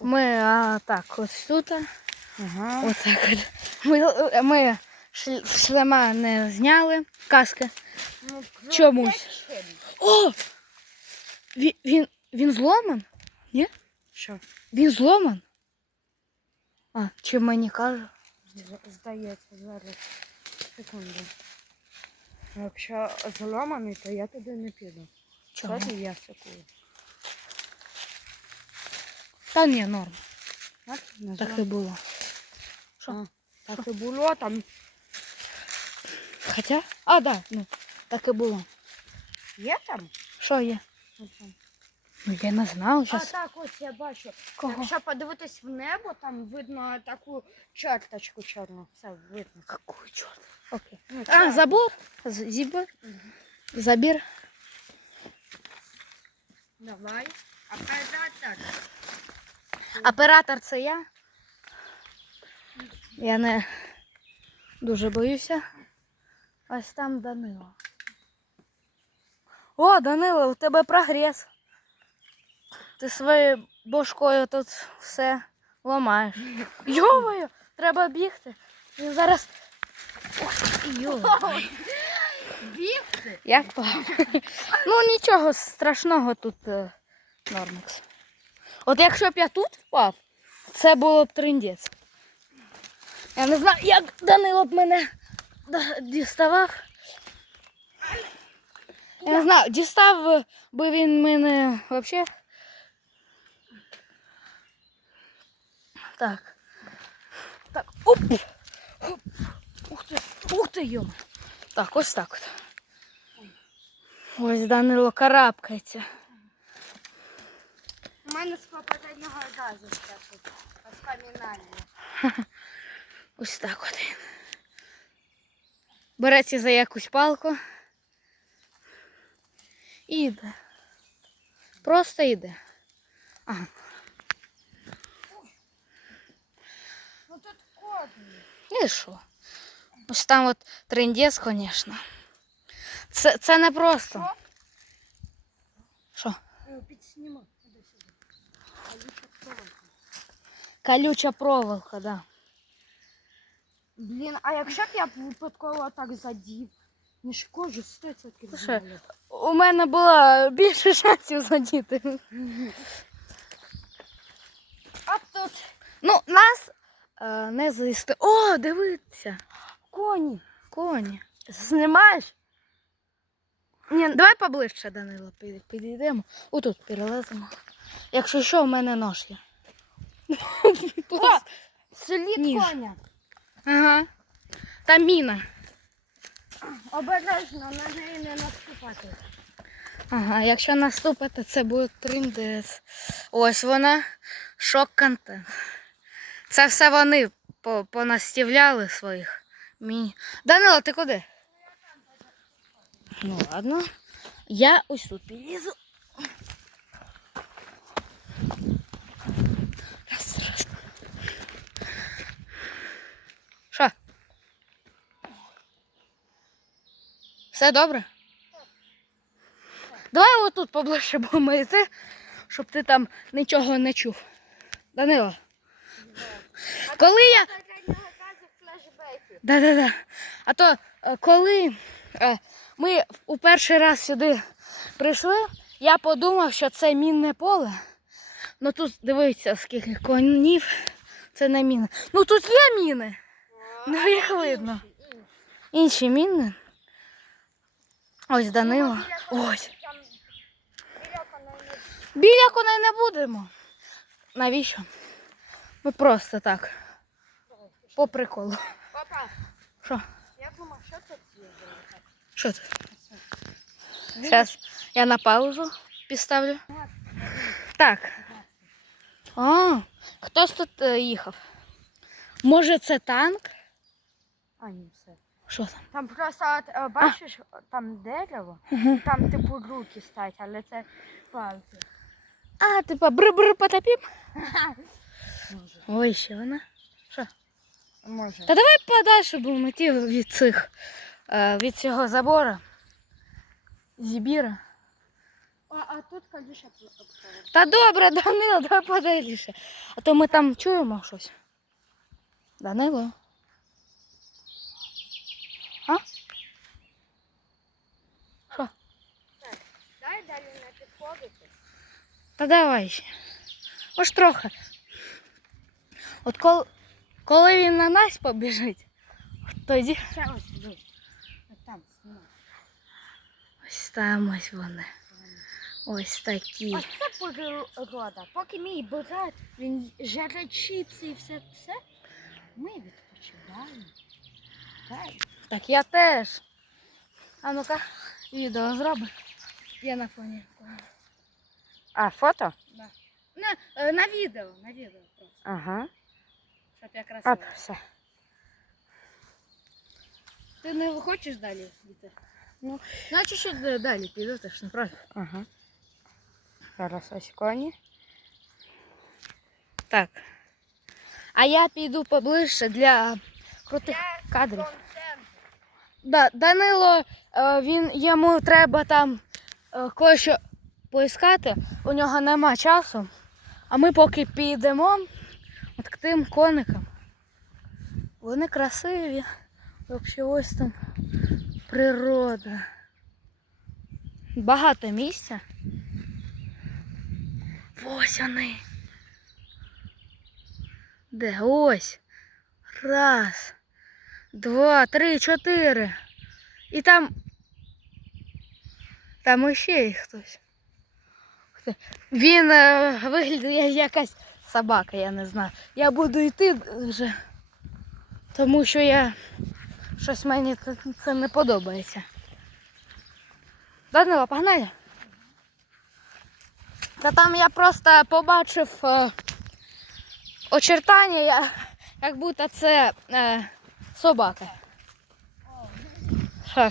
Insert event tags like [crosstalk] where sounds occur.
Ми а, так, ось тут. Ага. Отак от. Ми, ми шлема не зняли, каски. Ну, Чомусь. О! Він, він, він зломан? Ні? Що? Він зломан? А, чи мені каже? Здається, зараз. Секунду. Якщо зламаний, то я туди не піду. Чого? Що я секую? Та ні, норм. Так, не Так і злам- було. А, Так і було там. Хоча? А, да, ну, так і було. Є там? Що є? Оце. Ну я не знав А зараз. так, ось я бачу. Кого? Якщо подивитись в небо, там видно таку черточку чорну. Все видно. Какой чорт? Окей. Ну, А, чорну. забор? З- Зібор? Забір? Давай. А так. Оператор це я. Я не дуже боюся. Ось там Данило. О, Данило, у тебе прогрес. Ти своєю бошкою тут все ламаєш. [laughs] Йомаю, треба бігти. Він зараз. Бігти? Я впав. Ну нічого страшного тут е, нормакс. От якщо б я тут впав, це було б триндець. Я не знаю, як Данило б мене діставав. Я не знаю, дістав би він мене взагалі. Так. Так. Оп! Ух ти! Ух ти, йома! Так, ось так от. Ось Данило карабкається. У мене з попереднього разу все тут. Воспоминання. [laughs] Ось так він. Береться за якусь палку. І йде. Просто йде. Ага. Ну тут кожен. І що? Ось там от трендець, звісно. Це, це не просто. Що? Підсніма. Іди сюди. Колюча проволока. Колюча проволока, да. Блін, а якщо б я б випадково так задів, ніж кожу 100% Слушай, зроблю. У мене було більше шансів задіти. А тут Ну, нас е, не злисти. О, дивіться. коні. Коні. Знімаєш? Ні, давай поближче, Данило, підійдемо. Отут перелазимо. Якщо що, в мене нож є. [laughs] О, слід Ніж. коня. Ага. Там міна. Обережно, на неї не наступати. Ага, якщо наступити, це буде триндець. Ось вона. Шок-контент. Це все вони по- понастівляли своїх мінь. Данило, ти куди? Ну ладно. Я ось тут підлізу. Раз, раз. Що? Все добре? Давай отут поближче будемо йти, щоб ти там нічого не чув. Данило. Коли я. Разу флешбеки. Да-да-да. А то е, коли е, ми у перший раз сюди прийшли, я подумав, що це мінне поле. Ну тут дивіться, скільки конів. Це не міни. Ну тут є міни. Ну їх видно. Інші міни. Ось Данило. Ось. Біля коней не будемо. Навіщо? Ми просто так. По приколу. Папа, Що? я думав, що це ці Що тут? Зараз я на паузу підставлю. Так. А, хтось тут е, їхав? Може це танк? А, ні, все. Що там? Там просто, от, е, бачиш, там дерево, Угу. там типу руки стать, але це палки. А, типа бр-бр потопім? [laughs] Ой, ще вона. Що? Може. Та давай подальше будемо йти від цих, е, від цього забору. Зібіра. А, а тут калюша обшарила. Та добре, Данило, давай подаліше. А то ми там чуємо щось. Данило. Дай далі не підходити. Та давай ще. Ось трохи. От коли, коли він на нас побіжить, от тоді Все ось дивись. Ось там знімай. ось там ось вони. Ось такі. Ось це природа. Поки мій брат, він жере чіпси і все все, ми відпочиваємо. Так. Так я теж. А ну-ка, відео зроби. Я на фоні. А, фото? На, е, на відео, на відео просто. Ага. Щоб я красиво. От, все. Ти не хочеш далі йти? Ну. Значить, що д- далі піду, ти ж проти. Ага. Зараз ось коні. Так. А я піду поближче для крутих кадрів. Да, Данило, е, він, йому треба там е, кое-що поіскати, у нього нема часу. А ми поки підемо от к тим коникам. Вони красиві. Взагалі ось там природа. Багато місця. Ось вони. Де? Ось. Раз, два, три, чотири. І там. Там іще є хтось. Він е, виглядає якась собака, я не знаю. Я буду йти вже. Тому що я щось мені це, не подобається. Данила, погнали. Та там я просто побачив е, очертання, я, як будто це е, собака. Що?